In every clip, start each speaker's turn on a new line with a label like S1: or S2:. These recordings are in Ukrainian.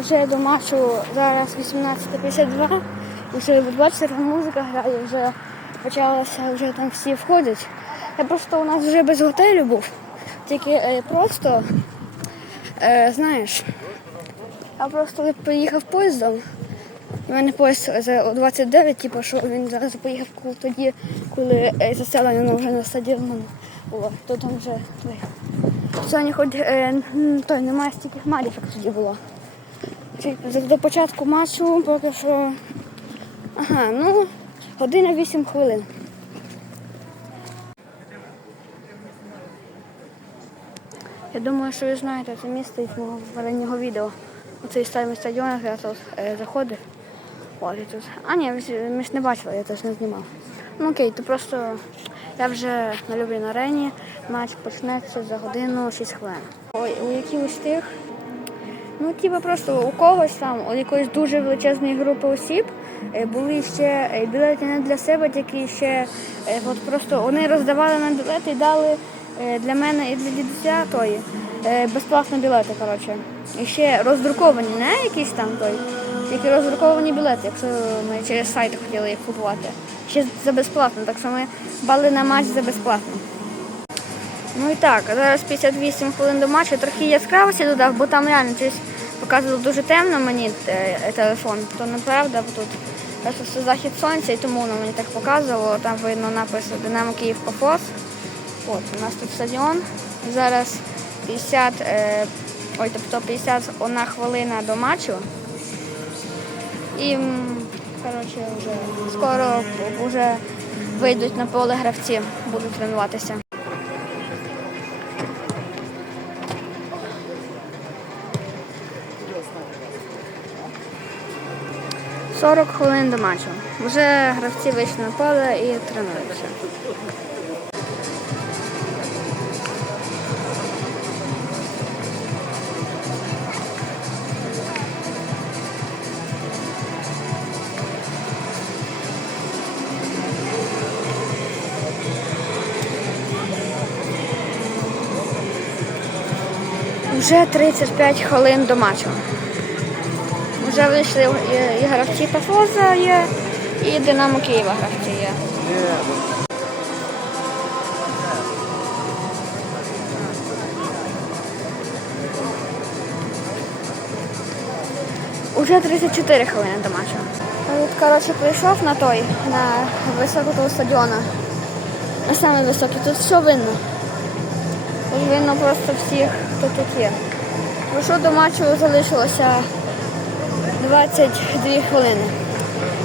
S1: Уже до матчу зараз 18.52. Уже ви бачите, музика грає, вже почалося, вже там всі входять. Я просто у нас вже без готелю був. Тільки е, просто, е, знаєш, я просто поїхав поїздом. У мене поїзд за 29, типу, що він зараз поїхав тоді, коли е, заселення вже на стадіон було. То там вже той. Сьогодні хоч той, немає стільки хмарів, як тоді було. До початку матчу поки що. Ага, ну, година 8 хвилин. Я думаю, що ви знаєте це місце із мого попереднього відео. Оцей старий стадіон, я тут е, заходив. От, і тут. А ні, ми ж не бачили, я теж не знімав. Ну окей, то просто я вже на Люблін арені, матч почнеться за годину 6 хвилин. Ой, у якихось тих, ну типа просто у когось там, у якоїсь дуже величезної групи осіб е, були ще е, білети не для себе, тільки ще е, от просто вони роздавали нам білети і дали для мене і для дідуся тої безплатні білети, коротше. І ще роздруковані, не якісь там той, тільки роздруковані білети, якщо ми через сайт хотіли їх купувати. Ще за безплатно, так що ми бали на матч за безплатно. Ну і так, зараз 58 хвилин до матчу. Трохи яскравості додав, бо там реально щось показувало дуже темно мені е, телефон. То неправда, тут все захід сонця, і тому воно мені так показувало. Там видно напис Динамо Київ Пафос. От, у нас тут стадіон. Зараз 50, е, ой, тобто 51 хвилина до матчу. І коротше, вже скоро вже вийдуть на поле гравці, будуть тренуватися. 40 хвилин до матчу. Вже гравці вийшли на поле і тренуються. Вже 35 хвилин до матчу. Вже вийшли і, гравці Пафоза є, і Динамо Києва гравці є. Уже 34 хвилини до матчу. От, коротше, прийшов на той, на високого стадіона. На самий високий. Тут все видно. Тут видно просто всіх, хто тут є. Прийшов до матчу залишилося 22 хвилини.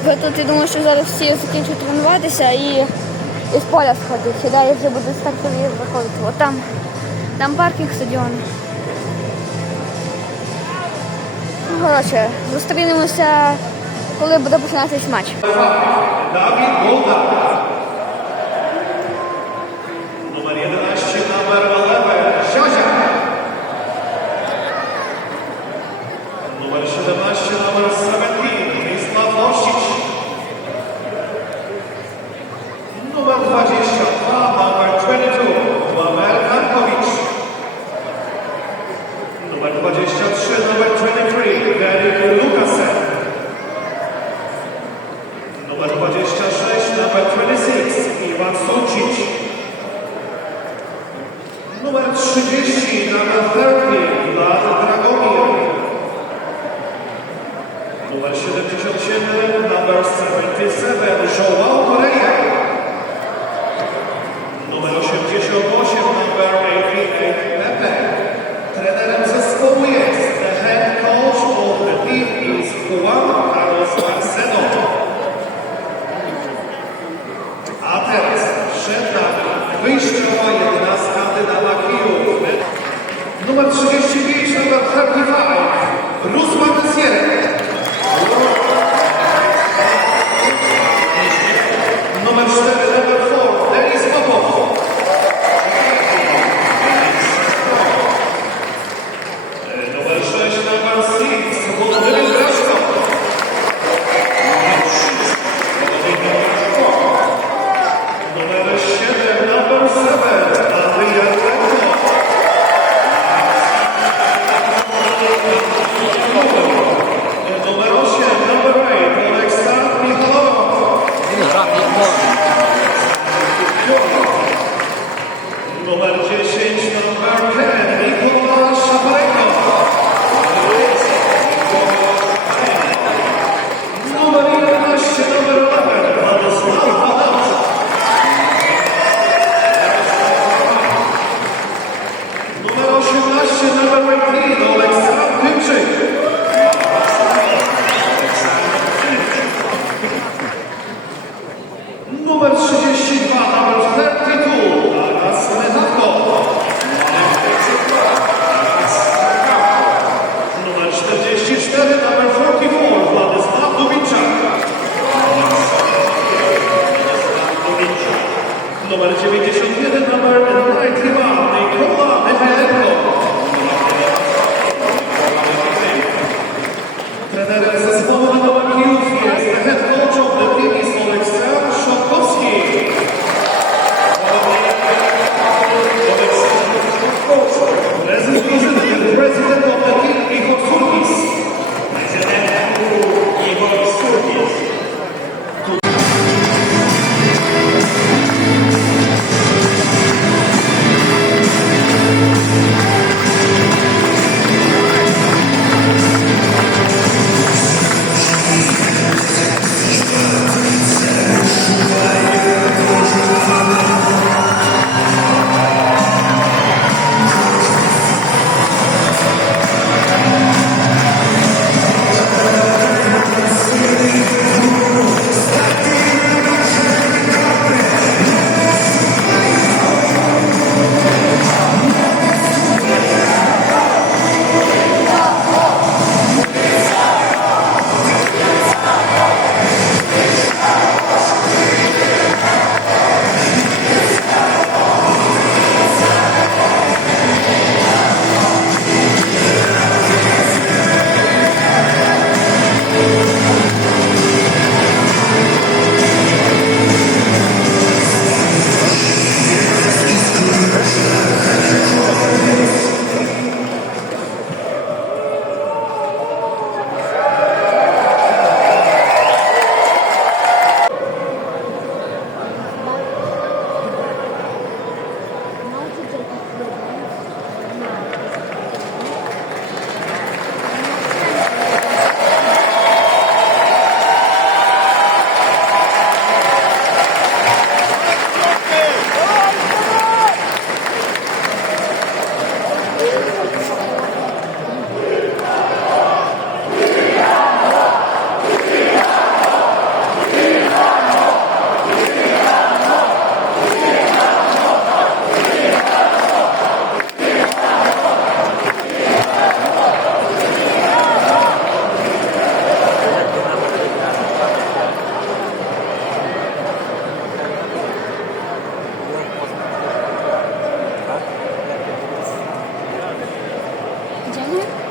S1: Бо тут я думаю, що зараз всі закінчують тренуватися і з поля сходять. І далі вже буде стартові виходити. От там, там паркінг стадіон. Ну, Коротше, зустрінемося, коли буде починатися матч.
S2: Номер 11,
S3: номер 11. uma
S2: descrição
S1: Mm-hmm.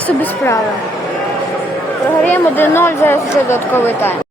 S1: Собі справи. Програємо 1-0, зараз вже додатковий тайм.